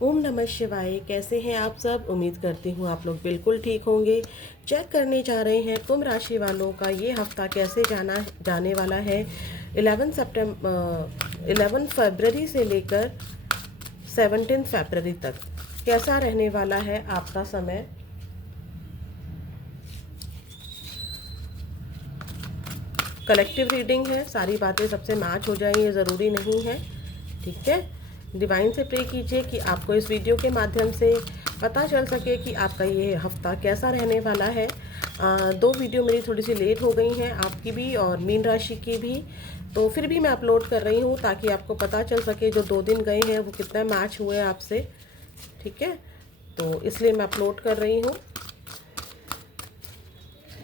ओम नमः शिवाय। कैसे हैं आप सब? उम्मीद करती हूँ आप लोग बिल्कुल ठीक होंगे। चेक करने जा रहे हैं कुंभ राशि वालों का ये हफ्ता कैसे जाने वाला है। 11 फरवरी से लेकर 17 फरवरी तक कैसा रहने वाला है आपका समय। कलेक्टिव रीडिंग है, सारी बातें सबसे मैच हो जाएं ये ज़रूरी नहीं है। ठीक है, डिवाइन से प्रे कीजिए कि आपको इस वीडियो के माध्यम से पता चल सके कि आपका ये हफ्ता कैसा रहने वाला है। दो वीडियो मेरी थोड़ी सी लेट हो गई हैं, आपकी भी और मीन राशि की भी, तो फिर भी मैं अपलोड कर रही हूँ ताकि आपको पता चल सके जो 2 दिन गए हैं वो कितना मैच हुए आपसे। ठीक है, तो इसलिए मैं अपलोड कर रही हूँ।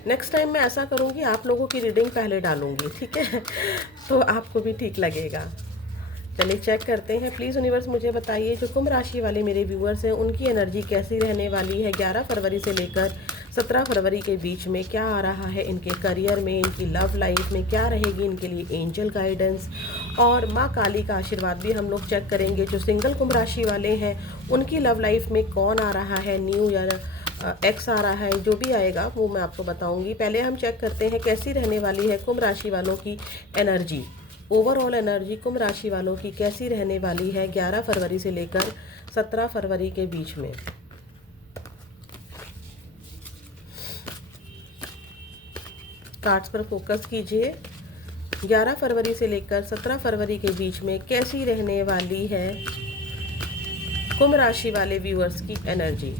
नेक्स्ट टाइम मैं ऐसा करूँगी, आप लोगों की रीडिंग पहले डालूँगी, ठीक है तो आपको भी ठीक लगेगा। चलिए चेक करते हैं। प्लीज़ यूनिवर्स मुझे बताइए जो कुंभ राशि वाले मेरे व्यूअर्स हैं उनकी एनर्जी कैसी रहने वाली है 11 फरवरी से लेकर 17 फरवरी के बीच में। क्या आ रहा है इनके करियर में, इनकी लव लाइफ में क्या रहेगी इनके लिए एंजल गाइडेंस, और माँ काली का आशीर्वाद भी हम लोग चेक करेंगे। जो सिंगल कुंभ राशि वाले हैं उनकी लव लाइफ में कौन आ रहा है, न्यू या एक्स आ रहा है, जो भी आएगा वो मैं आपको बताऊंगी। पहले हम चेक करते हैं कैसी रहने वाली है कुंभ राशि वालों की एनर्जी। ओवरऑल एनर्जी कुंभ राशि वालों की कैसी रहने वाली है 11 फरवरी से लेकर 17 फरवरी के बीच में। कार्ड्स पर फोकस कीजिए। 11 फरवरी से लेकर 17 फरवरी के बीच में कैसी रहने वाली है कुंभ राशि वाले व्यूअर्स की energy.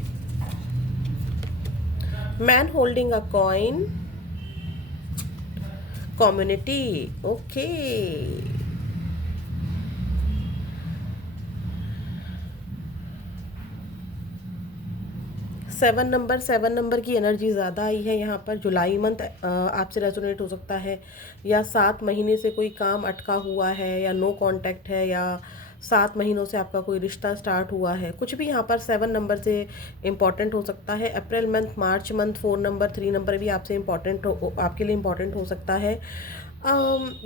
Man holding a coin, community, okay. 7 number की एनर्जी ज़्यादा आई है यहाँ पर। जुलाई मंथ आपसे रेजोनेट हो सकता है, या 7 महीने से कोई काम अटका हुआ है, या नो कांटेक्ट है, या 7 महीनों से आपका कोई रिश्ता स्टार्ट हुआ है, कुछ भी यहाँ पर 7 नंबर से इम्पॉर्टेंट हो सकता है। April month, March month 4 number, 3 number भी आपसे इम्पॉर्टेंट हो, आपके लिए इम्पॉर्टेंट हो सकता है।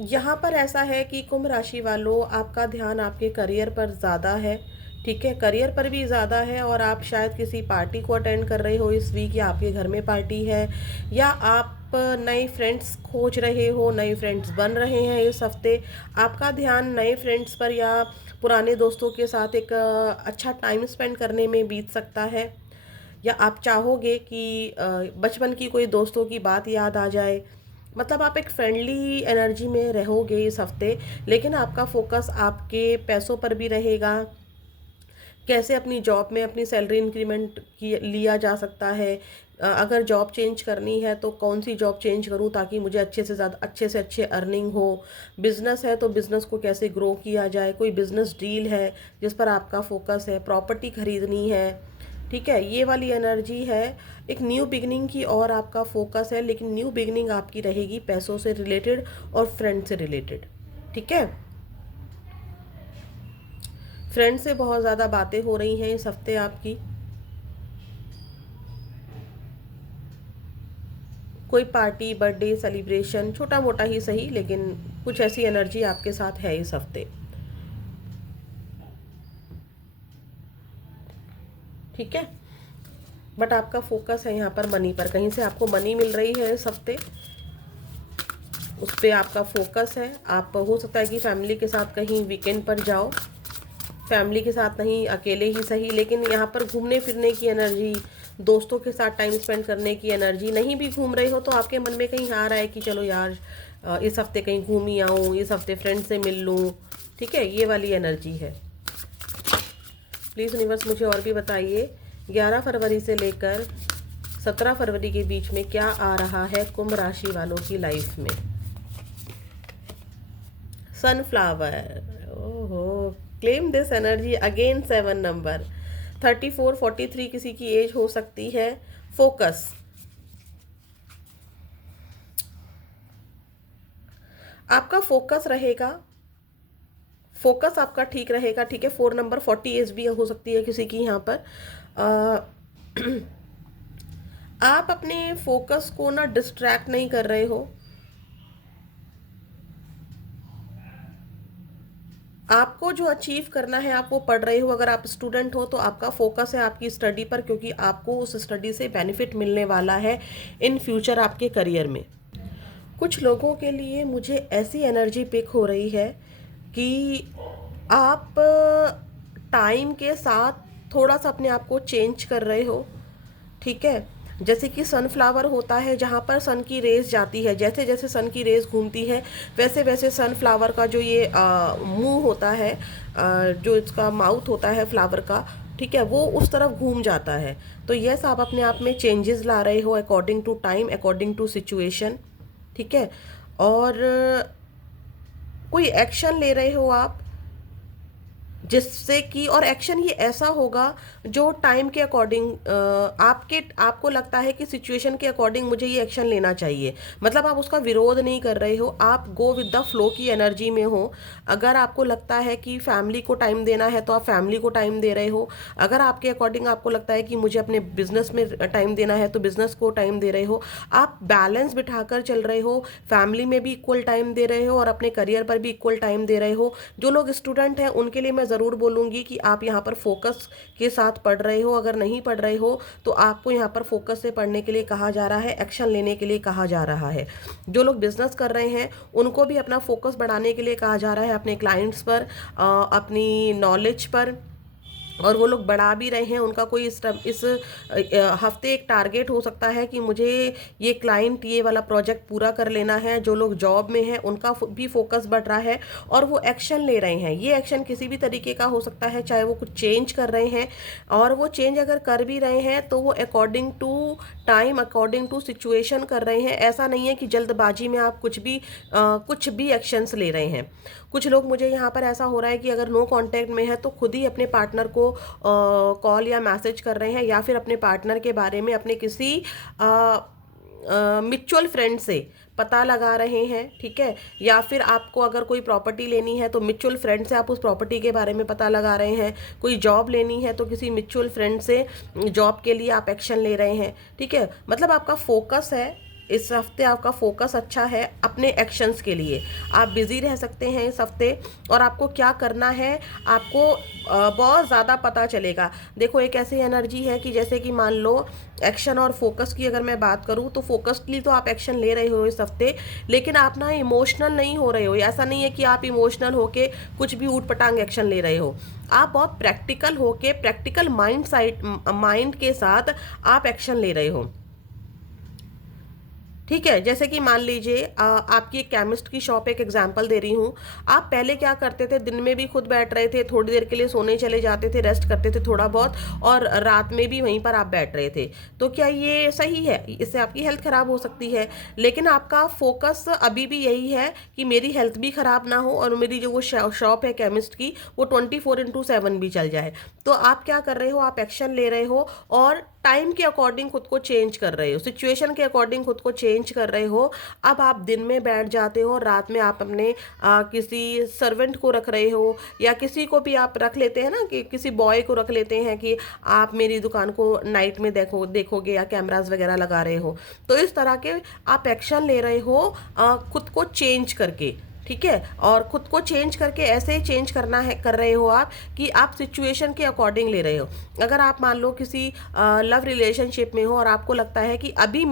यहाँ पर ऐसा है कि कुंभ राशि वालों आपका ध्यान आपके करियर पर ज़्यादा है। ठीक है, करियर पर भी ज़्यादा है, और आप शायद किसी पार्टी को अटेंड कर रहे हो इस वीक, या आपके घर में पार्टी है, या आप नए फ्रेंड्स खोज रहे हो, नए फ्रेंड्स बन रहे हैं इस हफ्ते। आपका ध्यान नए फ्रेंड्स पर या पुराने दोस्तों के साथ एक अच्छा टाइम स्पेंड करने में बीत सकता है, या आप चाहोगे कि बचपन की कोई दोस्तों की बात याद आ जाए। मतलब आप एक फ्रेंडली एनर्जी में रहोगे इस हफ्ते, लेकिन आपका फोकस आपके पैसों पर भी रहेगा। कैसे अपनी जॉब में अपनी सैलरी इंक्रीमेंट लिया जा सकता है। अगर जॉब चेंज करनी है तो कौन सी जॉब चेंज करूं ताकि मुझे अच्छे से अच्छे अर्निंग हो। बिजनेस है तो बिजनेस को कैसे ग्रो किया जाए। कोई बिजनेस डील है जिस पर आपका फोकस है, प्रॉपर्टी खरीदनी है। ठीक है, ये वाली एनर्जी है। एक न्यू बिगनिंग की और आपका फोकस है, लेकिन न्यू बिगनिंग आपकी रहेगी पैसों से रिलेटेड और फ्रेंड से रिलेटेड। ठीक है, फ्रेंड से बहुत ज़्यादा बातें हो रही हैं इस हफ्ते आपकी। कोई पार्टी, बर्थडे सेलिब्रेशन, छोटा मोटा ही सही, लेकिन कुछ ऐसी एनर्जी आपके साथ है इस हफ्ते। ठीक है, बट आपका फोकस है यहाँ पर मनी पर। कहीं से आपको मनी मिल रही है इस हफ्ते, उस पर आपका फोकस है। आप हो सकता है कि फैमिली के साथ कहीं वीकेंड पर जाओ, फैमिली के साथ नहीं, अकेले ही सही, लेकिन यहाँ पर घूमने फिरने की एनर्जी, दोस्तों के साथ टाइम स्पेंड करने की एनर्जी। नहीं भी घूम रहे हो तो आपके मन में कहीं आ रहा है कि चलो यार इस हफ्ते कहीं घूम ही आऊँ, इस हफ्ते फ्रेंड से मिल लूँ। ठीक है, ये वाली एनर्जी है। प्लीज़ यूनिवर्स मुझे और भी बताइए 11 फरवरी से लेकर 17 फरवरी के बीच में क्या आ रहा है कुंभ राशि वालों की लाइफ में। सनफ्लावर, ओहो, claim this energy again. 7 number, 34, 43 किसी की एज हो सकती है। फोकस, आपका फोकस रहेगा, फोकस आपका ठीक रहेगा। ठीक है, 4 नंबर, 40 एज भी हो सकती है किसी की यहाँ पर। आप अपने फोकस को ना डिस्ट्रैक्ट नहीं कर रहे हो, आपको जो अचीव करना है आप वो पढ़ रहे हो। अगर आप स्टूडेंट हो तो आपका फोकस है आपकी स्टडी पर, क्योंकि आपको उस स्टडी से बेनिफिट मिलने वाला है इन फ्यूचर आपके करियर में। कुछ लोगों के लिए मुझे ऐसी एनर्जी पिक हो रही है कि आप टाइम के साथ थोड़ा सा अपने आप को चेंज कर रहे हो, ठीक है। जैसे कि सनफ्लावर होता है, जहाँ पर सन की रेज जाती है, जैसे जैसे सन की रेज घूमती है वैसे वैसे सनफ्लावर का जो ये मुंह होता है, जो इसका माउथ होता है फ्लावर का, ठीक है, वो उस तरफ घूम जाता है। तो यस, आप अपने आप में चेंजेस ला रहे हो according to time, according to situation, ठीक है। और कोई एक्शन ले रहे हो आप, जिससे कि, और एक्शन ये ऐसा होगा जो टाइम के अकॉर्डिंग आपको लगता है कि सिचुएशन के अकॉर्डिंग मुझे ये एक्शन लेना चाहिए। मतलब आप उसका विरोध नहीं कर रहे हो, आप गो विद द फ्लो की एनर्जी में हो। अगर आपको लगता है कि फैमिली को टाइम देना है तो आप फैमिली को टाइम दे रहे हो। अगर आपके अकॉर्डिंग आपको लगता है कि मुझे अपने बिजनेस में टाइम देना है तो बिजनेस को टाइम दे रहे हो। आप बैलेंस बिठाकर चल रहे हो, फैमिली में भी इक्वल टाइम दे रहे हो और अपने करियर पर भी इक्वल टाइम दे रहे हो। जो लोग स्टूडेंट हैं उनके लिए मैं ज़रूर बोलूँगी कि आप यहाँ पर फोकस के साथ पढ़ रहे हो। अगर नहीं पढ़ रहे हो तो आपको यहाँ पर फोकस से पढ़ने के लिए कहा जा रहा है, एक्शन लेने के लिए कहा जा रहा है। जो लोग बिजनेस कर रहे हैं उनको भी अपना फोकस बढ़ाने के लिए कहा जा रहा है, अपने क्लाइंट्स पर, अपनी नॉलेज पर। और वो लोग बढ़ा भी रहे हैं। उनका कोई इस हफ्ते एक टारगेट हो सकता है कि मुझे ये क्लाइंट, ये वाला प्रोजेक्ट पूरा कर लेना है। जो लोग जॉब में हैं उनका भी फोकस बढ़ रहा है और वो एक्शन ले रहे हैं। ये एक्शन किसी भी तरीके का हो सकता है, चाहे वो कुछ चेंज कर रहे हैं, और वो चेंज अगर कर भी रहे हैं तो वो according to time, according to situation कर रहे हैं। ऐसा नहीं है कि जल्दबाजी में आप कुछ भी एक्शंस ले रहे हैं। कुछ लोग, मुझे यहाँ पर ऐसा हो रहा है कि अगर नो कांटेक्ट में है तो खुद ही अपने पार्टनर को कॉल या मैसेज कर रहे हैं, या फिर अपने पार्टनर के बारे में अपने किसी म्यूचुअल फ्रेंड से पता लगा रहे हैं, ठीक है। या फिर आपको अगर कोई प्रॉपर्टी लेनी है तो म्यूचुअल फ्रेंड से आप उस प्रॉपर्टी के बारे में पता लगा रहे हैं। कोई जॉब लेनी है तो किसी म्यूचुअल फ्रेंड से जॉब के लिए आप एक्शन ले रहे हैं, ठीक है। मतलब आपका फोकस है, इस हफ्ते आपका फोकस अच्छा है अपने एक्शंस के लिए। आप बिजी रह सकते हैं इस हफ्ते, और आपको क्या करना है आपको बहुत ज़्यादा पता चलेगा। देखो, एक ऐसी एनर्जी है कि जैसे कि मान लो एक्शन और फोकस की अगर मैं बात करूं तो फोकसली तो आप एक्शन ले रहे हो इस हफ्ते, लेकिन आप ना इमोशनल नहीं हो रहे हो। ऐसा नहीं है कि आप इमोशनल होके कुछ भी ऊट पटांग एक्शन ले रहे हो। आप बहुत प्रैक्टिकल होके, प्रैक्टिकल माइंड के साथ आप एक्शन ले रहे हो, ठीक है। जैसे कि मान लीजिए आपकी एक केमिस्ट की शॉप, एक एग्जांपल दे रही हूँ। आप पहले क्या करते थे, दिन में भी खुद बैठ रहे थे, थोड़ी देर के लिए सोने चले जाते थे, रेस्ट करते थे थोड़ा बहुत, और रात में भी वहीं पर आप बैठ रहे थे। तो क्या ये सही है? इससे आपकी हेल्थ खराब हो सकती है। लेकिन आपका फोकस अभी भी यही है कि मेरी हेल्थ भी खराब ना हो और मेरी जो वो शॉप है केमिस्ट की वो 24/7 भी चल जाए। तो आप क्या कर रहे हो, आप एक्शन ले रहे हो और टाइम के अकॉर्डिंग खुद को चेंज कर रहे हो, सिचुएशन के अकॉर्डिंग खुद को चेंज कर रहे हो। अब आप दिन में बैठ जाते हो, रात में आप अपने किसी सर्वेंट को रख रहे हो, या किसी को भी आप रख लेते हैं ना, कि किसी बॉय को रख लेते हैं कि आप मेरी दुकान को नाइट में देखोगे, या कैमरास वगैरह लगा रहे हो। तो इस तरह के आप एक्शन ले रहे हो खुद को चेंज करके, ठीक है। और खुद को चेंज करके ऐसे ही चेंज करना है, कर रहे हो आप कि आप सिचुएशन के अकॉर्डिंग ले रहे हो। अगर आप मान लो किसी लव रिलेशनशिप में हो और आपको लगता है कि अभी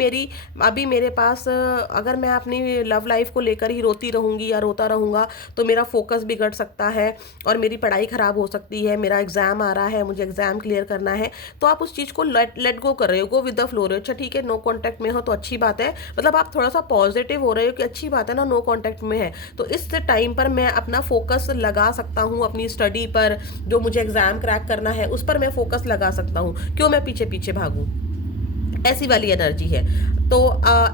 मेरे पास अगर मैं अपनी लव लाइफ को लेकर ही रोती रहूंगी या रोता रहूंगा तो मेरा फोकस बिगड़ सकता है और मेरी पढ़ाई खराब हो सकती है, मेरा एग्जाम आ रहा है, मुझे एग्जाम क्लियर करना है, तो आप उस चीज़ को लेट गो कर रहे हो, गो विद द फ्लो रहे हो। अच्छा ठीक है, नो कॉन्टैक्ट में हो तो अच्छी बात है, मतलब आप थोड़ा सा पॉजिटिव हो रहे हो कि अच्छी बात है ना, नो कॉन्टैक्ट में है तो इस टाइम पर मैं अपना फोकस लगा सकता हूँ अपनी स्टडी पर, जो मुझे एग्जाम क्रैक करना है उस पर मैं फोकस लगा सकता हूँ। क्यों मैं पीछे पीछे भागूं? ऐसी वाली एनर्जी है। तो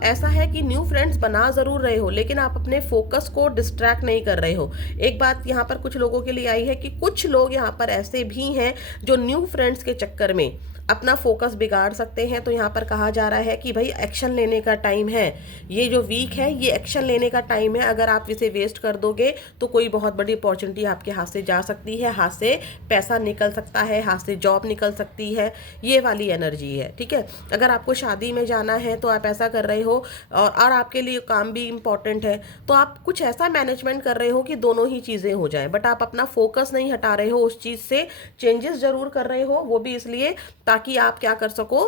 ऐसा है कि न्यू फ्रेंड्स बना जरूर रहे हो, लेकिन आप अपने फोकस को डिस्ट्रैक्ट नहीं कर रहे हो। एक बात यहाँ पर कुछ लोगों के लिए आई है कि कुछ लोग यहाँ पर ऐसे भी हैं जो न्यू फ्रेंड्स के चक्कर में अपना फोकस बिगाड़ सकते हैं। तो यहाँ पर कहा जा रहा है कि भाई एक्शन लेने का टाइम है, ये जो वीक है ये एक्शन लेने का टाइम है। अगर आप इसे वेस्ट कर दोगे तो कोई बहुत बड़ी अपॉर्चुनिटी आपके हाथ से जा सकती है, हाथ से पैसा निकल सकता है, हाथ से जॉब निकल सकती है, ये वाली एनर्जी है, ठीक है। अगर आपको शादी में जाना है तो आप आप ऐसा कर रहे हो और आपके लिए काम भी इम्पॉर्टेंट है, तो आप कुछ ऐसा मैनेजमेंट कर रहे हो कि दोनों ही चीज़ें हो जाएं, बट आप अपना फोकस नहीं हटा रहे हो उस चीज़ से, चेंजेस जरूर कर रहे हो, वो भी इसलिए ताकि आप क्या कर सको,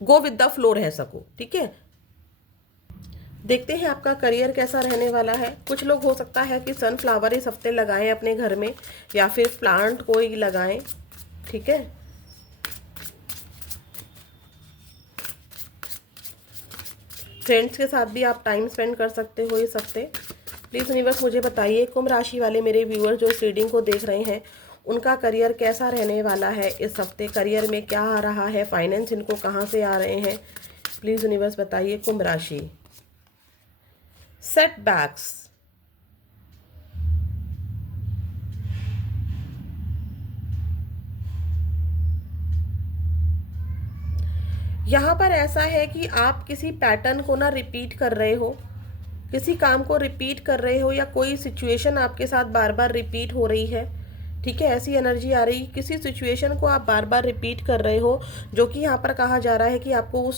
गो विद द फ्लो रह सको। ठीक है, देखते हैं आपका करियर कैसा रहने वाला है। कुछ लोग हो सकता है कि सनफ्लावर इस हफ्ते लगाएं अपने घर में, या फिर प्लांट कोई लगाएं। ठीक है, फ्रेंड्स के साथ भी आप टाइम स्पेंड कर सकते हो इस हफ्ते। प्लीज़ यूनिवर्स मुझे बताइए, कुंभ राशि वाले मेरे व्यूअर जो इस रीडिंग को देख रहे हैं, उनका करियर कैसा रहने वाला है इस हफ्ते, करियर में क्या आ रहा है, फाइनेंस इनको कहाँ से आ रहे हैं। प्लीज़ यूनिवर्स बताइए कुंभ राशि। सेटबैक्स, यहाँ पर ऐसा है कि आप किसी पैटर्न को ना रिपीट कर रहे हो, किसी काम को रिपीट कर रहे हो, या कोई सिचुएशन आपके साथ बार बार रिपीट हो रही है। ठीक है, ऐसी एनर्जी आ रही, किसी सिचुएशन को आप बार बार रिपीट कर रहे हो, जो कि यहाँ पर कहा जा रहा है कि आपको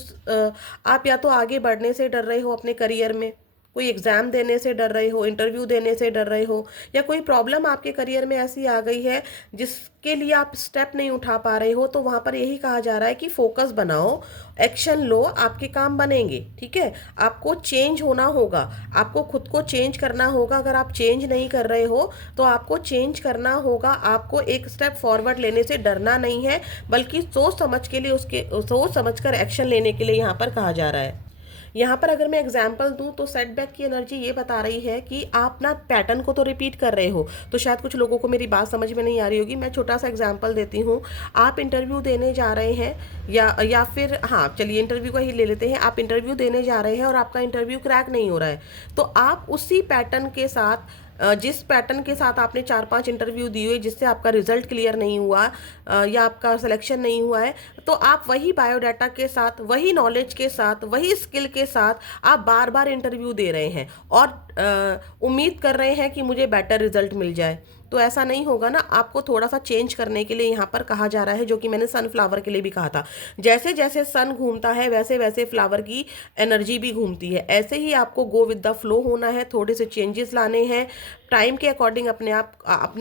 आप या तो आगे बढ़ने से डर रहे हो अपने करियर में, कोई एग्ज़ाम देने से डर रहे हो, इंटरव्यू देने से डर रहे हो, या कोई प्रॉब्लम आपके करियर में ऐसी आ गई है जिसके लिए आप स्टेप नहीं उठा पा रहे हो, तो वहाँ पर यही कहा जा रहा है कि फोकस बनाओ, एक्शन लो, आपके काम बनेंगे। ठीक है, आपको चेंज होना होगा, आपको खुद को चेंज करना होगा। अगर आप चेंज नहीं कर रहे हो तो आपको चेंज करना होगा। आपको एक स्टेप फॉरवर्ड लेने से डरना नहीं है, बल्कि सोच समझ कर एक्शन लेने के लिए यहाँ पर कहा जा रहा है। यहाँ पर अगर मैं एग्जाम्पल दूँ तो सेटबैक की एनर्जी ये बता रही है कि आप ना पैटर्न को तो रिपीट कर रहे हो, तो शायद कुछ लोगों को मेरी बात समझ में नहीं आ रही होगी। मैं छोटा सा एग्जाम्पल देती हूँ। आप इंटरव्यू देने जा रहे हैं, या फिर हाँ चलिए इंटरव्यू का ही ले लेते हैं। आप इंटरव्यू देने जा रहे हैं और आपका इंटरव्यू क्रैक नहीं हो रहा है, तो आप उसी पैटर्न के साथ, जिस पैटर्न के साथ आपने 4-5 इंटरव्यू दिए जिससे आपका रिजल्ट क्लियर नहीं हुआ, या आपका सिलेक्शन नहीं हुआ है, तो आप वही बायोडाटा के साथ, वही नॉलेज के साथ, वही स्किल के साथ आप बार बार इंटरव्यू दे रहे हैं और उम्मीद कर रहे हैं कि मुझे बेटर रिजल्ट मिल जाए। तो ऐसा नहीं होगा ना, आपको थोड़ा सा चेंज करने के लिए यहाँ पर कहा जा रहा है, जो कि मैंने सनफ्लावर के लिए भी कहा था। जैसे जैसे सन घूमता है वैसे वैसे फ्लावर की एनर्जी भी घूमती है, ऐसे ही आपको गो विद द फ्लो होना है, थोड़े से चेंजेस लाने हैं, टाइम के अकॉर्डिंग अपने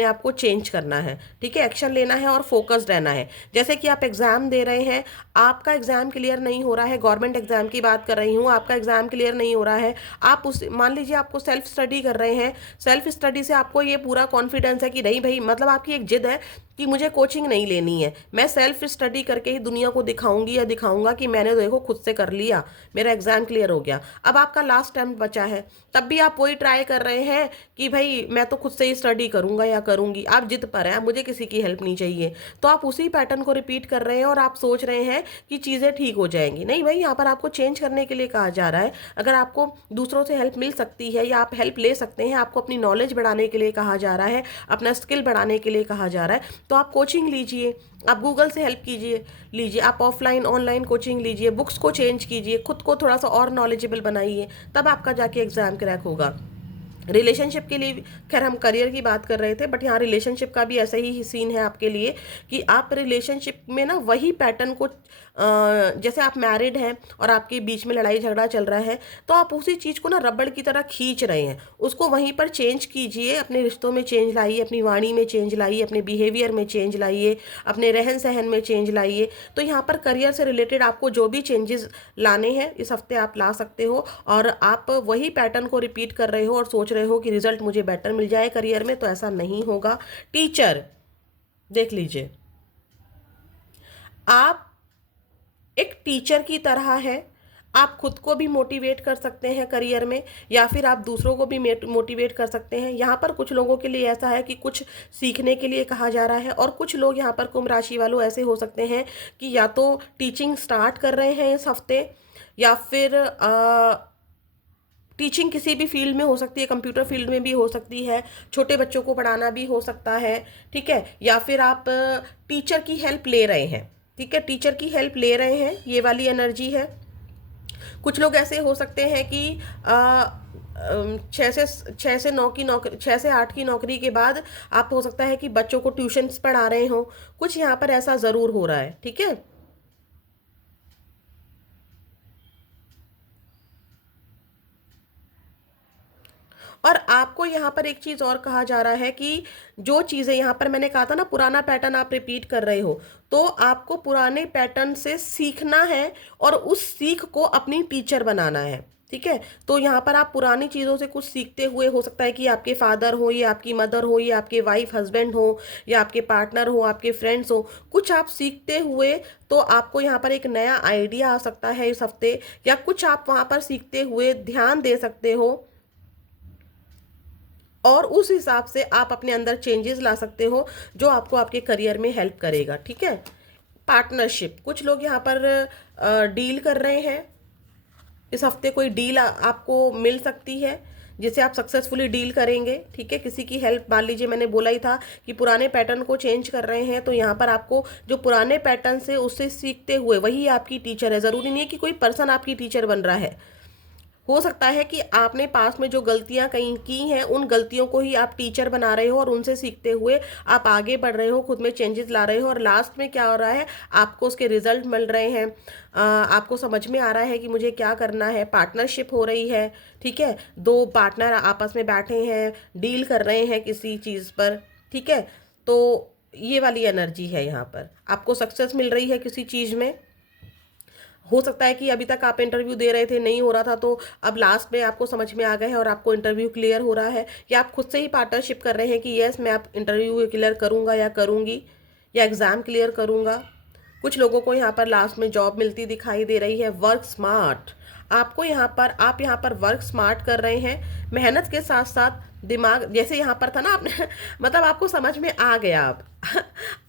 आप को चेंज करना है। ठीक है, एक्शन लेना है और फोकस्ड रहना है। जैसे कि आप एग्जाम दे रहे हैं, आपका एग्जाम क्लियर नहीं हो रहा है, गवर्नमेंट एग्जाम की बात कर रही हूँ, आपका एग्जाम क्लियर नहीं हो रहा है, आप उस मान लीजिए आपको सेल्फ स्टडी कर रहे हैं, सेल्फ स्टडी से आपको ये पूरा कॉन्फिडेंस है कि नहीं भाई, मतलब आपकी एक जिद है कि मुझे कोचिंग नहीं लेनी है, मैं सेल्फ स्टडी करके ही दुनिया को दिखाऊंगी या दिखाऊंगा कि मैंने देखो खुद से कर लिया, मेरा एग्जाम क्लियर हो गया। अब आपका लास्ट अटेम्प्ट बचा है, तब भी आप वही ट्राई कर रहे हैं कि भाई मैं तो खुद से ही स्टडी करूंगा या करूंगी, आप जिद पर हैं, मुझे किसी की हेल्प नहीं चाहिए, तो आप उसी पैटर्न को रिपीट कर रहे हैं और आप सोच रहे हैं कि चीज़ें ठीक हो जाएंगी। नहीं भाई, यहाँ पर आपको चेंज करने के लिए कहा जा रहा है। अगर आपको दूसरों से हेल्प मिल सकती है या आप हेल्प ले सकते हैं, आपको अपनी नॉलेज बढ़ाने के लिए कहा जा रहा है, अपना स्किल बढ़ाने के लिए कहा जा रहा है, तो आप कोचिंग लीजिए, आप गूगल से हेल्प लीजिए, आप ऑफलाइन ऑनलाइन कोचिंग लीजिए, बुक्स को चेंज कीजिए, खुद को थोड़ा सा और नॉलेजेबल बनाइए, तब आपका जाके एग्जाम क्रैक होगा। रिलेशनशिप के लिए, खैर हम करियर की बात कर रहे थे, बट यहाँ रिलेशनशिप का भी ऐसा ही सीन है आपके लिए कि आप रिलेशनशिप में ना वही पैटर्न को, जैसे आप मैरिड हैं और आपके बीच में लड़ाई झगड़ा चल रहा है, तो आप उसी चीज़ को ना रबड़ की तरह खींच रहे हैं, उसको वहीं पर चेंज कीजिए, अपने रिश्तों में चेंज लाइए, अपनी वाणी में चेंज लाइए, अपने बिहेवियर में चेंज लाइए, अपने रहन सहन में चेंज लाइए। तो यहाँ पर करियर से रिलेटेड आपको जो भी चेंजेस लाने हैं इस हफ्ते आप ला सकते हो, और आप वही पैटर्न को रिपीट कर रहे हो और सोच रहे हो कि रिजल्ट मुझे बेटर मिल जाए करियर में, तो ऐसा नहीं होगा। टीचर देख लीजिए, आप एक टीचर की तरह है, आप खुद को भी मोटिवेट कर सकते हैं करियर में, या फिर आप दूसरों को भी मोटिवेट कर सकते हैं। यहाँ पर कुछ लोगों के लिए ऐसा है कि कुछ सीखने के लिए कहा जा रहा है, और कुछ लोग यहाँ पर कुंभ राशि वालों ऐसे हो सकते हैं कि या तो टीचिंग स्टार्ट कर रहे हैं इस हफ्ते, या फिर टीचिंग किसी भी फील्ड में हो सकती है, कंप्यूटर फील्ड में भी हो सकती है, छोटे बच्चों को पढ़ाना भी हो सकता है। ठीक है, या फिर आप टीचर की हेल्प ले रहे हैं। ठीक है, टीचर की हेल्प ले रहे हैं, ये वाली एनर्जी है। कुछ लोग ऐसे हो सकते हैं कि 6 से 8 की नौकरी के बाद आप, हो सकता है कि बच्चों को ट्यूशन्स पढ़ा रहे हो, कुछ यहाँ पर ऐसा ज़रूर हो रहा है। ठीक है, और आपको यहाँ पर एक चीज़ और कहा जा रहा है कि जो चीज़ें यहाँ पर मैंने कहा था ना, पुराना पैटर्न आप रिपीट कर रहे हो, तो आपको पुराने पैटर्न से सीखना है और उस सीख को अपनी टीचर बनाना है। ठीक है, तो यहाँ पर आप पुरानी चीज़ों से कुछ सीखते हुए, हो सकता है कि आपके फादर हो, या आपकी मदर हो, या आपके वाइफ हस्बैंड हो, या आपके पार्टनर हो, आपके फ्रेंड्स हो, कुछ आप सीखते हुए तो आपको यहाँ पर एक नया आइडिया आ सकता है इस हफ्ते, या कुछ आप वहाँ पर सीखते हुए ध्यान दे सकते हो और उस हिसाब से आप अपने अंदर चेंजेस ला सकते हो जो आपको आपके करियर में हेल्प करेगा। ठीक है, पार्टनरशिप, कुछ लोग यहाँ पर डील कर रहे हैं इस हफ्ते, कोई डील आपको मिल सकती है जिसे आप सक्सेसफुली डील करेंगे। ठीक है, किसी की हेल्प, मान लीजिए मैंने बोला ही था कि पुराने पैटर्न को चेंज कर रहे हैं, तो यहाँ पर आपको जो पुराने पैटर्न से उससे सीखते हुए वही आपकी टीचर है। ज़रूरी नहीं है कि कोई पर्सन आपकी टीचर बन रहा है, हो सकता है कि आपने पास में जो गलतियां कहीं की हैं उन गलतियों को ही आप टीचर बना रहे हो और उनसे सीखते हुए आप आगे बढ़ रहे हो, खुद में चेंजेस ला रहे हो, और लास्ट में क्या हो रहा है, आपको उसके रिजल्ट मिल रहे हैं। आपको समझ में आ रहा है कि मुझे क्या करना है, पार्टनरशिप हो रही है। ठीक है, दो पार्टनर आपस में बैठे हैं, डील कर रहे हैं किसी चीज़ पर। ठीक है, तो ये वाली एनर्जी है, यहाँ पर आपको सक्सेस मिल रही है किसी चीज़ में। हो सकता है कि अभी तक आप इंटरव्यू दे रहे थे, नहीं हो रहा था, तो अब लास्ट में आपको समझ में आ गया है और आपको इंटरव्यू क्लियर हो रहा है, या आप खुद से ही पार्टनरशिप कर रहे हैं कि यस मैं आप इंटरव्यू क्लियर करूंगा या करूंगी, या एग्ज़ाम क्लियर करूंगा। कुछ लोगों को यहाँ पर लास्ट में जॉब मिलती दिखाई दे रही है। वर्क स्मार्ट, आपको यहाँ पर, आप यहाँ पर वर्क स्मार्ट कर रहे हैं, मेहनत के साथ साथ दिमाग, जैसे यहाँ पर था ना आपने मतलब आपको समझ में आ गया अब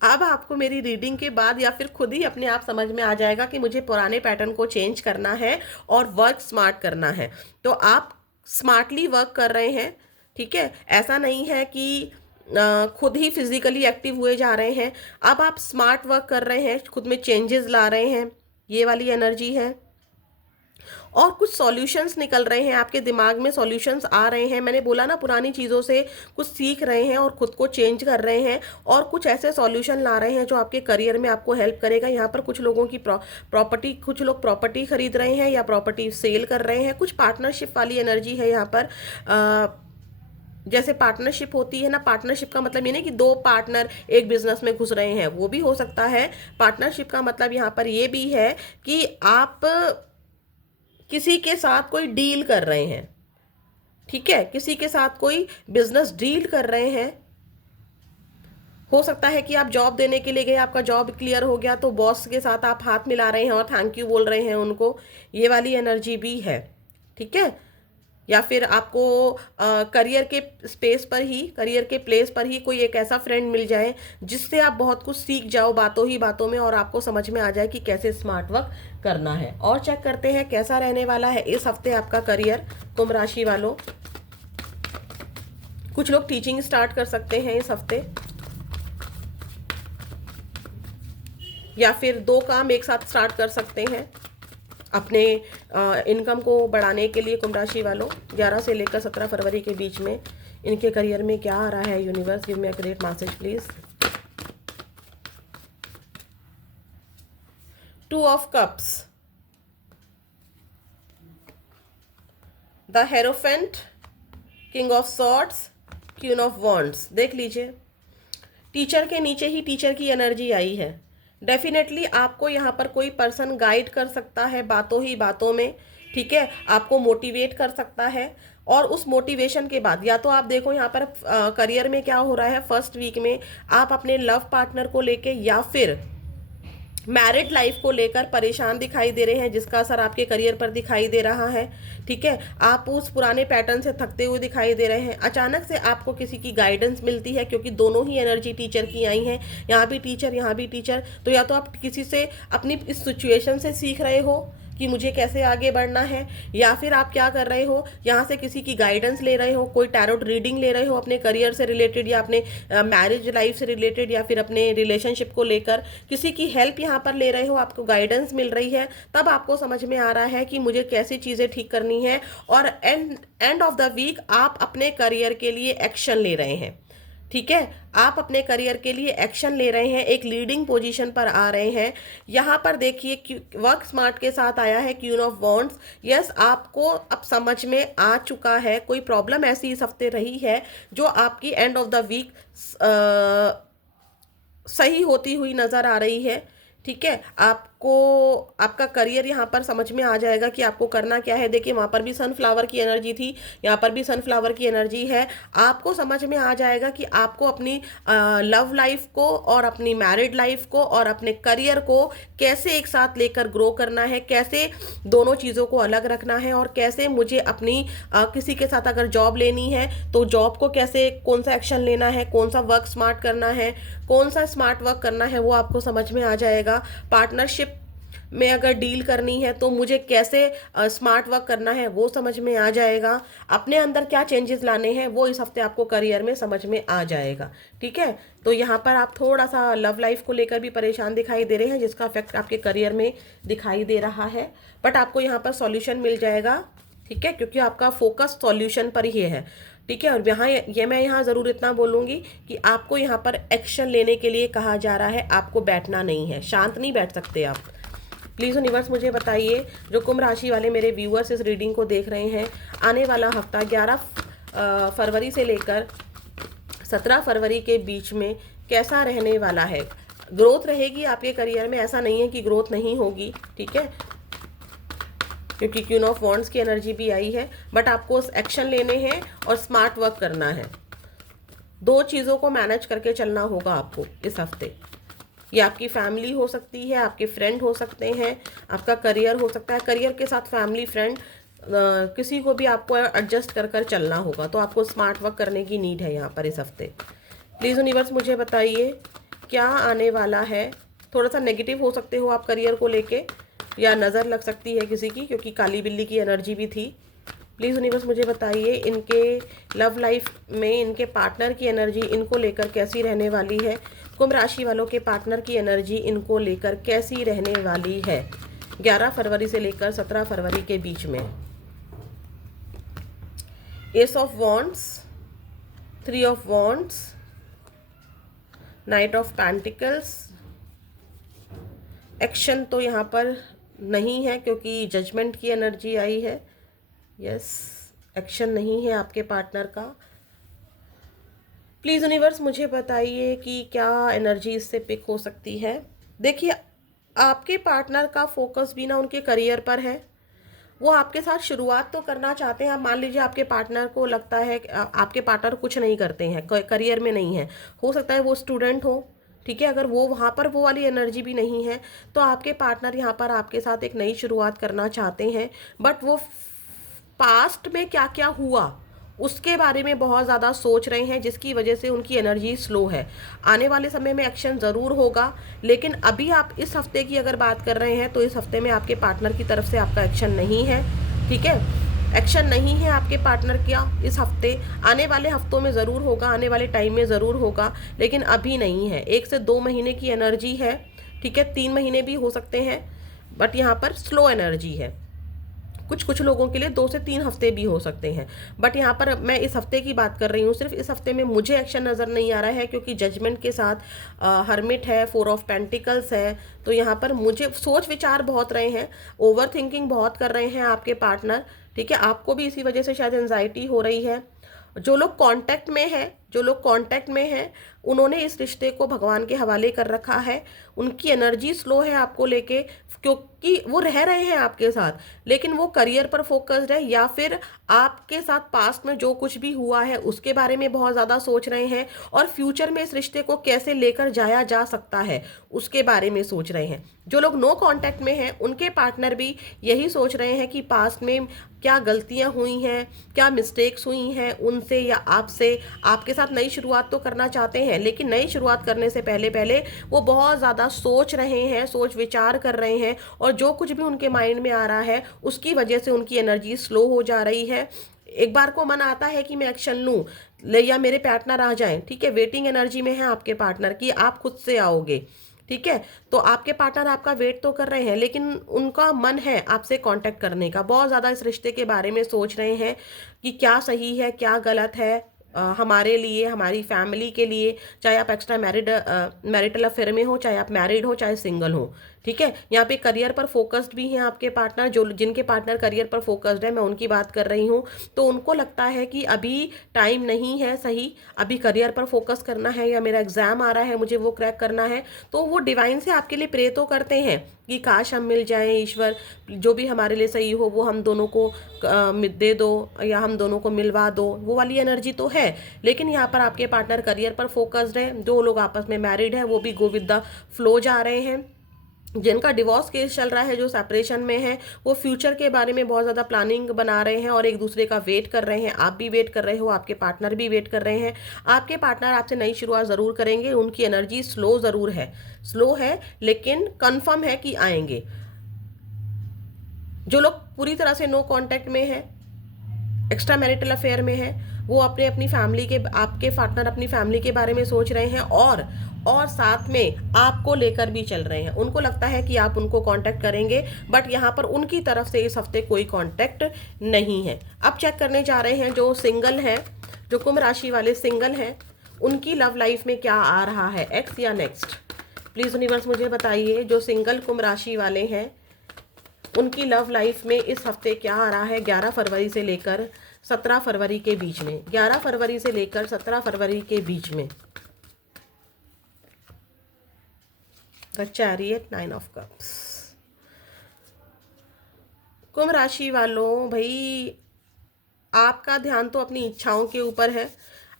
अब आपको मेरी रीडिंग के बाद या फिर खुद ही अपने आप समझ में आ जाएगा कि मुझे पुराने पैटर्न को चेंज करना है और वर्क स्मार्ट करना है। तो आप स्मार्टली वर्क कर रहे हैं। ठीक है, ऐसा नहीं है कि खुद ही फिजिकली एक्टिव हुए जा रहे हैं, अब आप स्मार्ट वर्क कर रहे हैं, खुद में चेंजेस ला रहे हैं, ये वाली एनर्जी है। और कुछ सॉल्यूशंस निकल रहे हैं आपके दिमाग में, सॉल्यूशंस आ रहे हैं। मैंने बोला ना, पुरानी चीज़ों से कुछ सीख रहे हैं और खुद को चेंज कर रहे हैं, और कुछ ऐसे सॉल्यूशन ला रहे हैं जो आपके करियर में आपको हेल्प करेगा। यहाँ पर कुछ लोगों की प्रॉपर्टी, कुछ लोग प्रॉपर्टी खरीद रहे हैं या प्रॉपर्टी सेल कर रहे हैं। कुछ पार्टनरशिप वाली एनर्जी है यहाँ पर। जैसे पार्टनरशिप होती है ना, पार्टनरशिप का मतलब ये नहीं कि दो पार्टनर एक बिजनेस में घुस रहे हैं, वो भी हो सकता है। पार्टनरशिप का मतलब यहाँ पर ये भी है कि आप किसी के साथ कोई डील कर रहे हैं। ठीक है, किसी के साथ कोई बिजनेस डील कर रहे हैं। हो सकता है कि आप जॉब देने के लिए गए, आपका जॉब क्लियर हो गया, तो बॉस के साथ आप हाथ मिला रहे हैं और थैंक यू बोल रहे हैं उनको, ये वाली एनर्जी भी है। ठीक है, या फिर आपको करियर के स्पेस पर ही, करियर के प्लेस पर ही कोई एक ऐसा फ्रेंड मिल जाए जिससे आप बहुत कुछ सीख जाओ बातों ही बातों में, और आपको समझ में आ जाए कि कैसे स्मार्ट वर्क करना है। और चेक करते हैं कैसा रहने वाला है इस हफ्ते आपका करियर, कुंभ राशि वालों। कुछ लोग टीचिंग स्टार्ट कर सकते हैं इस हफ्ते, या फिर दो काम एक साथ स्टार्ट कर सकते हैं अपने इनकम को बढ़ाने के लिए। कुंभ राशि वालों, 11 से लेकर 17 फरवरी के बीच में इनके करियर में क्या आ रहा है, universe give me a great message please. 2 of cups, the hierophant, king of swords, queen of wands. देख लीजिए, टीचर के नीचे ही टीचर की एनर्जी आई है। डेफिनेटली आपको यहाँ पर कोई पर्सन गाइड कर सकता है बातों ही बातों में। ठीक है, आपको मोटिवेट कर सकता है, और उस मोटिवेशन के बाद या तो आप देखो यहाँ पर करियर में क्या हो रहा है। फर्स्ट वीक में आप अपने लव पार्टनर को लेके या फिर मैरिड लाइफ को लेकर परेशान दिखाई दे रहे हैं, जिसका असर आपके करियर पर दिखाई दे रहा है। ठीक है, आप उस पुराने पैटर्न से थकते हुए दिखाई दे रहे हैं। अचानक से आपको किसी की गाइडेंस मिलती है, क्योंकि दोनों ही एनर्जी टीचर की आई हैं, यहाँ भी टीचर यहाँ भी टीचर। तो या तो आप किसी से अपनी इस सिचुएशन से सीख रहे हो कि मुझे कैसे आगे बढ़ना है, या फिर आप क्या कर रहे हो, यहाँ से किसी की गाइडेंस ले रहे हो, कोई टैरोट रीडिंग ले रहे हो अपने करियर से रिलेटेड, या अपने मैरिज लाइफ से रिलेटेड, या फिर अपने रिलेशनशिप को लेकर किसी की हेल्प यहाँ पर ले रहे हो, आपको गाइडेंस मिल रही है। तब आपको समझ में आ रहा है कि मुझे कैसी चीज़ें ठीक करनी है, और एंड ऑफ द वीक आप अपने करियर के लिए एक्शन ले रहे हैं। ठीक है, आप अपने करियर के लिए एक्शन ले रहे हैं, एक लीडिंग पोजीशन पर आ रहे हैं। यहाँ पर देखिए वर्क स्मार्ट के साथ आया है क्वीन ऑफ वॉन्ड्स। यस, आपको अब समझ में आ चुका है, कोई प्रॉब्लम ऐसी इस हफ्ते रही है जो आपकी एंड ऑफ द वीक सही होती हुई नज़र आ रही है। ठीक है, आपको आपका करियर यहाँ पर समझ में आ जाएगा कि आपको करना क्या है। देखिए वहाँ पर भी सनफ्लावर की एनर्जी थी, यहाँ पर भी सनफ्लावर की एनर्जी है। आपको समझ में आ जाएगा कि आपको अपनी लव लाइफ को और अपनी मैरिड लाइफ को और अपने करियर को कैसे एक साथ लेकर ग्रो करना है, कैसे दोनों चीज़ों को अलग रखना है, और कैसे मुझे अपनी किसी के साथ अगर जॉब लेनी है तो जॉब को कैसे, कौन सा एक्शन लेना है, कौन सा वर्क स्मार्ट करना है, कौन सा स्मार्ट वर्क करना है, वो आपको समझ में आ जाएगा। पार्टनरशिप में अगर डील करनी है तो मुझे कैसे स्मार्ट वर्क करना है वो समझ में आ जाएगा। अपने अंदर क्या चेंजेस लाने हैं वो इस हफ्ते आपको करियर में समझ में आ जाएगा। ठीक है, तो यहाँ पर आप थोड़ा सा लव लाइफ को लेकर भी परेशान दिखाई दे रहे हैं, जिसका इफेक्ट आपके करियर में दिखाई दे रहा है, बट आपको यहाँ पर सॉल्यूशन मिल जाएगा। ठीक है, क्योंकि आपका फोकस सॉल्यूशन पर ही है। ठीक है, और यहाँ ये मैं यहाँ ज़रूर इतना बोलूँगी कि आपको यहाँ पर एक्शन लेने के लिए कहा जा रहा है, आपको बैठना नहीं है, शांत नहीं बैठ सकते आप। प्लीज़ यूनिवर्स मुझे बताइए, जो कुंभ राशि वाले मेरे व्यूअर्स इस रीडिंग को देख रहे हैं, आने वाला हफ्ता 11 फरवरी से लेकर 17 फरवरी के बीच में कैसा रहने वाला है। ग्रोथ रहेगी आपके करियर में, ऐसा नहीं है कि ग्रोथ नहीं होगी। ठीक है, क्योंकि क्वीन ऑफ वॉन्ड्स की एनर्जी भी आई है, बट आपको एक्शन लेने हैं और स्मार्ट वर्क करना है। दो चीज़ों को मैनेज करके चलना होगा आपको इस हफ्ते। ये आपकी फैमिली हो सकती है, आपके फ्रेंड हो सकते हैं, आपका करियर हो सकता है। करियर के साथ फैमिली, फ्रेंड, किसी को भी आपको एडजस्ट कर कर चलना होगा। तो आपको स्मार्ट वर्क करने की नीड है यहाँ पर इस हफ्ते। प्लीज़ यूनिवर्स मुझे बताइए क्या आने वाला है। थोड़ा सा नेगेटिव हो सकते हो आप करियर को लेके, या नज़र लग सकती है किसी की, क्योंकि काली बिल्ली की एनर्जी भी थी। प्लीज़ यूनिवर्स मुझे बताइए इनके लव लाइफ में इनके पार्टनर की एनर्जी इनको लेकर कैसी रहने वाली है। कुंभ राशि वालों के पार्टनर की एनर्जी इनको लेकर कैसी रहने वाली है 11 फरवरी से लेकर 17 फरवरी के बीच में। S of wands, 3 of wands, night of pentacles. Action तो यहाँ पर नहीं है क्योंकि जजमेंट की एनर्जी आई है। यस, एक्शन नहीं है आपके पार्टनर का। प्लीज़ यूनिवर्स मुझे बताइए कि क्या एनर्जी इससे पिक हो सकती है। देखिए आपके पार्टनर का फोकस भी ना उनके करियर पर है। वो आपके साथ शुरुआत तो करना चाहते हैं। आप मान लीजिए आपके पार्टनर को लगता है कि आपके पार्टनर कुछ नहीं करते हैं, करियर में नहीं है, हो सकता है वो स्टूडेंट हो। ठीक है, अगर वो वहाँ पर वो वाली एनर्जी भी नहीं है तो आपके पार्टनर यहाँ पर आपके साथ एक नई शुरुआत करना चाहते हैं, बट वो पास्ट में क्या क्या हुआ उसके बारे में बहुत ज़्यादा सोच रहे हैं, जिसकी वजह से उनकी एनर्जी स्लो है। आने वाले समय में एक्शन ज़रूर होगा, लेकिन अभी आप इस हफ्ते की अगर बात कर रहे हैं तो इस हफ्ते में आपके पार्टनर की तरफ से आपका एक्शन नहीं है। ठीक है, एक्शन नहीं है आपके पार्टनर का इस हफ्ते। आने वाले हफ्तों में ज़रूर होगा, आने वाले टाइम में ज़रूर होगा, लेकिन अभी नहीं है। 1 से 2 महीने की एनर्जी है। ठीक है, 3 महीने भी हो सकते हैं, बट यहाँ पर स्लो एनर्जी है। कुछ लोगों के लिए 2 से 3 हफ्ते भी हो सकते हैं, बट यहाँ पर मैं इस हफ्ते की बात कर रही हूँ। सिर्फ इस हफ्ते में मुझे एक्शन नज़र नहीं आ रहा है क्योंकि जजमेंट के साथ हर्मिट है, 4 ऑफ पेंटिकल्स है। तो यहाँ पर मुझे सोच विचार बहुत रहे हैं, ओवर थिंकिंग बहुत कर रहे हैं आपके पार्टनर। ठीक है, आपको भी इसी वजह से शायद एंजाइटी हो रही है। जो लोग कांटेक्ट में हैं उन्होंने इस रिश्ते को भगवान के हवाले कर रखा है। उनकी एनर्जी स्लो है आपको लेके, क्योंकि वो रह रहे हैं आपके साथ, लेकिन वो करियर पर फोकस्ड है, या फिर आपके साथ पास्ट में जो कुछ भी हुआ है उसके बारे में बहुत ज़्यादा सोच रहे हैं, और फ्यूचर में इस रिश्ते को कैसे लेकर जाया जा सकता है उसके बारे में सोच रहे हैं। जो लोग नो कांटेक्ट में हैं उनके पार्टनर भी यही सोच रहे हैं कि पास्ट में क्या गलतियां हुई हैं, क्या मिस्टेक्स हुई हैं उनसे या आपसे। आपके साथ नई शुरुआत तो करना चाहते हैं, लेकिन नई शुरुआत करने से पहले वो बहुत ज़्यादा सोच रहे हैं, सोच विचार कर रहे हैं, और जो कुछ भी उनके माइंड में आ रहा है उसकी वजह से उनकी एनर्जी स्लो हो जा रही है। एक बार को मन आता है कि मैं एक्शन लूँ या मेरे पार्टनर आ जाएं। ठीक है, वेटिंग एनर्जी में है आपके पार्टनर की, आप खुद से आओगे। ठीक है, तो आपके पार्टनर आपका वेट तो कर रहे हैं, लेकिन उनका मन है आपसे कांटेक्ट करने का। बहुत ज़्यादा इस रिश्ते के बारे में सोच रहे हैं कि क्या सही है क्या गलत है, हमारे लिए, हमारी फैमिली के लिए, चाहे आप एक्स्ट्रा मैरिटल अफेयर में हो, चाहे आप मैरिड हो, चाहे सिंगल हो, ठीक है। यहाँ पे करियर पर फोकस्ड भी हैं आपके पार्टनर, जो जिनके पार्टनर करियर पर फोकस्ड है, मैं उनकी बात कर रही हूँ। तो उनको लगता है कि अभी टाइम नहीं है सही, अभी करियर पर फोकस करना है, या मेरा एग्जाम आ रहा है, मुझे वो क्रैक करना है। तो वो डिवाइन से आपके लिए प्रे तो करते हैं कि काश हम मिल जाएं, ईश्वर जो भी हमारे लिए सही हो वो हम दोनों को दे दो, या हम दोनों को मिलवा दो, वो वाली एनर्जी तो है। लेकिन यहाँ पर आपके पार्टनर करियर पर फोकस्ड है, जो लोग आपस में मैरिड है वो भी गो विद द फ्लो जा रहे हैं। जिनका डिवोर्स केस चल रहा है, जो सेपरेशन में है, वो फ्यूचर के बारे में बहुत ज़्यादा प्लानिंग बना रहे हैं और एक दूसरे का वेट कर रहे हैं। आप भी वेट कर रहे हो, आपके पार्टनर भी वेट कर रहे हैं। आपके पार्टनर आपसे नई शुरुआत ज़रूर करेंगे, उनकी एनर्जी स्लो ज़रूर है, स्लो है लेकिन कन्फर्म है कि आएंगे। जो लोग पूरी तरह से नो कांटेक्ट में है, एक्स्ट्रा मैरिटल अफेयर में है, वो अपने अपनी फैमिली के, आपके पार्टनर अपनी फैमिली के बारे में सोच रहे हैं और साथ में आपको लेकर भी चल रहे हैं। उनको लगता है कि आप उनको कांटेक्ट करेंगे, बट यहाँ पर उनकी तरफ से इस हफ्ते कोई कांटेक्ट नहीं है। अब चेक करने जा रहे हैं जो सिंगल हैं, जो कुंभ राशि वाले सिंगल हैं, उनकी लव लाइफ में क्या आ रहा है, एक्स या नेक्स्ट। प्लीज़ यूनिवर्स मुझे बताइए, जो सिंगल कुंभ राशि वाले हैं उनकी लव लाइफ में इस हफ्ते क्या आ रहा है 11 फरवरी से लेकर 17 फरवरी के बीच में। 11 फरवरी से लेकर 17 फरवरी के बीच में। The chariot, 9 of cups. कुंभ राशि वालों, भाई आपका ध्यान तो अपनी इच्छाओं के ऊपर है।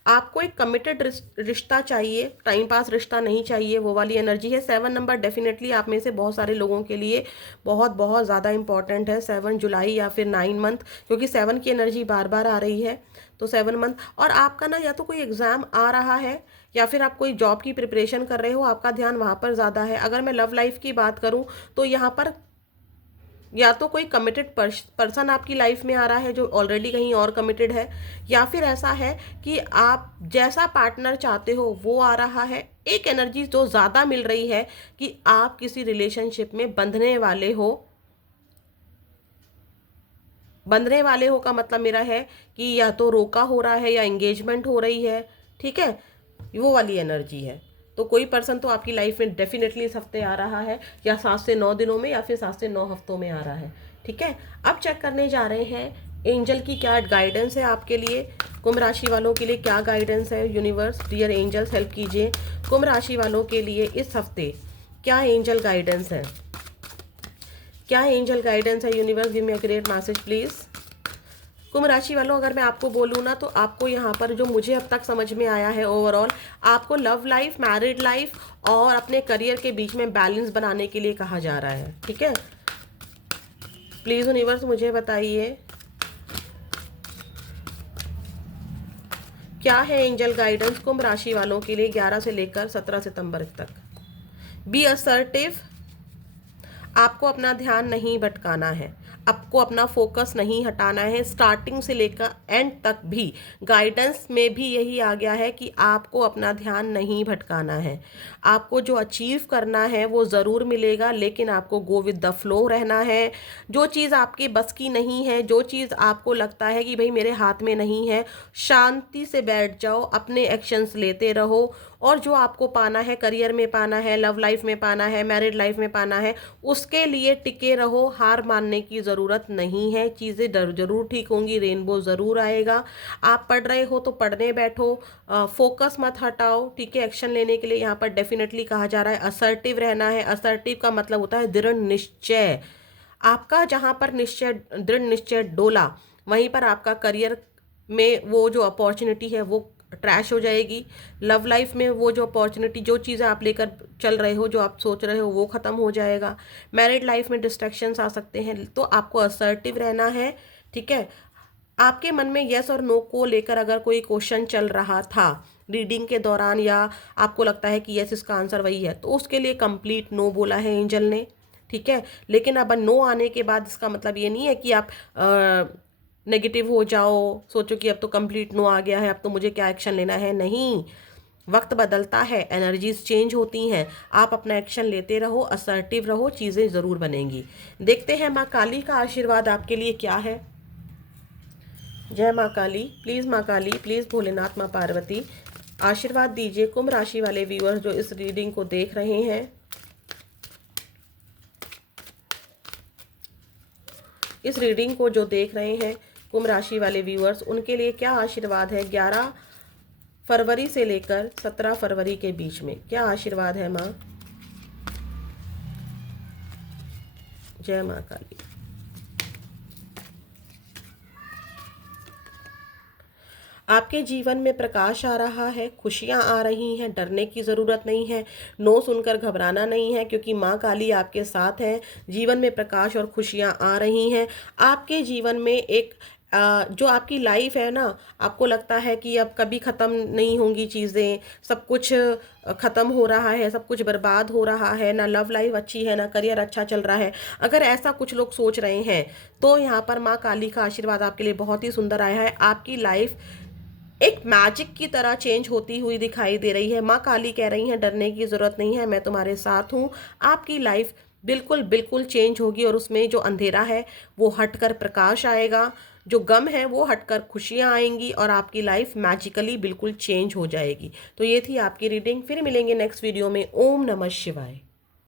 आपको एक कमिटेड रिश्ता चाहिए, टाइम पास रिश्ता नहीं चाहिए, वो वाली एनर्जी है। 7 नंबर डेफिनेटली आप में से बहुत सारे लोगों के लिए बहुत बहुत ज़्यादा इंपॉर्टेंट है। 7 जुलाई या फिर 9 मंथ, क्योंकि 7 की एनर्जी बार बार आ रही है, तो 7 मंथ। और आपका ना या तो कोई एग्ज़ाम आ रहा है या फिर आप कोई जॉब की प्रिपरेशन कर रहे हो, आपका ध्यान वहाँ पर ज़्यादा है। अगर मैं लव लाइफ की बात करूँ तो यहाँ पर या तो कोई कमिटेड पर्सन आपकी लाइफ में आ रहा है जो ऑलरेडी कहीं और कमिटेड है, या फिर ऐसा है कि आप जैसा पार्टनर चाहते हो वो आ रहा है। एक एनर्जी जो ज़्यादा मिल रही है कि आप किसी रिलेशनशिप में बंधने वाले हो। बंधने वाले हो का मतलब मेरा है कि या तो रोका हो रहा है या एंगेजमेंट हो रही है, ठीक है, वो वाली एनर्जी है। तो कोई पर्सन तो आपकी लाइफ में डेफिनेटली इस हफ्ते आ रहा है, या 7 से 9 दिनों में, या फिर 7 से 9 हफ्तों में आ रहा है, ठीक है। अब चेक करने जा रहे हैं एंजल की क्या गाइडेंस है आपके लिए, कुंभ राशि वालों के लिए क्या गाइडेंस है। यूनिवर्स, डियर एंजल्स, हेल्प कीजिए कुंभ राशि वालों के लिए इस हफ्ते क्या एंजल गाइडेंस है, क्या एंजल गाइडेंस है। Universe, give me a great message please. कुंभ राशि वालों, अगर मैं आपको बोलूँ ना, तो आपको यहाँ पर जो मुझे अब तक समझ में आया है ओवरऑल, आपको लव लाइफ, मैरिड लाइफ और अपने करियर के बीच में बैलेंस बनाने के लिए कहा जा रहा है, ठीक है। प्लीज यूनिवर्स मुझे बताइए क्या है एंजल गाइडेंस कुंभ राशि वालों के लिए 11 से लेकर 17 सितंबर तक। बी असर्टिव, आपको अपना ध्यान नहीं भटकाना है, आपको अपना फोकस नहीं हटाना है। स्टार्टिंग से लेकर एंड तक भी गाइडेंस में भी यही आ गया है कि आपको अपना ध्यान नहीं भटकाना है। आपको जो अचीव करना है वो ज़रूर मिलेगा, लेकिन आपको गो विद द फ्लो रहना है। जो चीज़ आपके बस की नहीं है, जो चीज़ आपको लगता है कि भाई मेरे हाथ में नहीं है, शांति से बैठ जाओ, अपने एक्शंस लेते रहो। और जो आपको पाना है, करियर में पाना है, लव लाइफ में पाना है, मैरिड लाइफ में पाना है, उसके लिए टिके रहो। हार मानने की ज़रूरत नहीं है, चीज़ें ज़रूर ठीक होंगी, रेनबो ज़रूर आएगा। आप पढ़ रहे हो तो पढ़ने बैठो, फोकस मत हटाओ, ठीक है। एक्शन लेने के लिए यहाँ पर डेफिनेटली कहा जा रहा है असर्टिव रहना है। असर्टिव का मतलब होता है दृढ़ निश्चय। आपका जहाँ पर निश्चय, दृढ़ निश्चय डोला, वहीं पर आपका करियर में वो जो अपॉर्चुनिटी है वो ट्रैश हो जाएगी। लव लाइफ में वो जो अपॉर्चुनिटी, जो चीज़ें आप लेकर चल रहे हो, जो आप सोच रहे हो, वो ख़त्म हो जाएगा। मैरिड लाइफ में डिस्ट्रैक्शंस आ सकते हैं, तो आपको असर्टिव रहना है, ठीक है। आपके मन में यस और नो को लेकर अगर कोई क्वेश्चन चल रहा था रीडिंग के दौरान, या आपको लगता है कि यस इसका आंसर वही है, तो उसके लिए कंप्लीट नो बोला है एंजल ने, ठीक है। लेकिन अब नो आने के बाद इसका मतलब ये नहीं है कि आप नेगेटिव हो जाओ, सोचो कि अब तो कंप्लीट नो आ गया है, अब तो मुझे क्या एक्शन लेना है। नहीं, वक्त बदलता है, एनर्जीज चेंज होती हैं, आप अपना एक्शन लेते रहो, असर्टिव रहो, चीज़ें ज़रूर बनेंगी। देखते हैं माँ काली का आशीर्वाद आपके लिए क्या है। जय माँ काली, प्लीज़ माँ काली, प्लीज़ भोलेनाथ, माँ पार्वती, आशीर्वाद दीजिए कुंभ राशि वाले व्यूअर्स जो इस रीडिंग को देख रहे हैं। इस रीडिंग को जो देख रहे हैं कुंभ राशि वाले व्यूअर्स, उनके लिए क्या आशीर्वाद है 11 फरवरी से लेकर 17 फरवरी के बीच में? क्या आशीर्वाद है माँ? जय माँ काली। आपके जीवन में प्रकाश आ रहा है, खुशियां आ रही हैं, डरने की ज़रूरत नहीं है, नो सुनकर घबराना नहीं है, क्योंकि माँ काली आपके साथ है। जीवन में प्रकाश और खुशियां आ रही हैं। आपके जीवन में एक जो आपकी लाइफ है ना, आपको लगता है कि अब कभी ख़त्म नहीं होंगी चीज़ें, सब कुछ ख़त्म हो रहा है, सब कुछ बर्बाद हो रहा है, ना लव लाइफ अच्छी है, ना करियर अच्छा चल रहा है। अगर ऐसा कुछ लोग सोच रहे हैं तो यहाँ पर माँ काली का आशीर्वाद आपके लिए बहुत ही सुंदर आया है। आपकी लाइफ एक मैजिक की तरह चेंज होती हुई दिखाई दे रही है। माँ काली कह रही हैं डरने की ज़रूरत नहीं है, मैं तुम्हारे साथ हूँ। आपकी लाइफ बिल्कुल बिल्कुल चेंज होगी और उसमें जो अंधेरा है वो हटकर प्रकाश आएगा, जो गम है वो हटकर खुशियाँ आएंगी और आपकी लाइफ मैजिकली बिल्कुल चेंज हो जाएगी। तो ये थी आपकी रीडिंग। फिर मिलेंगे नेक्स्ट वीडियो में। ओम नमः शिवाय।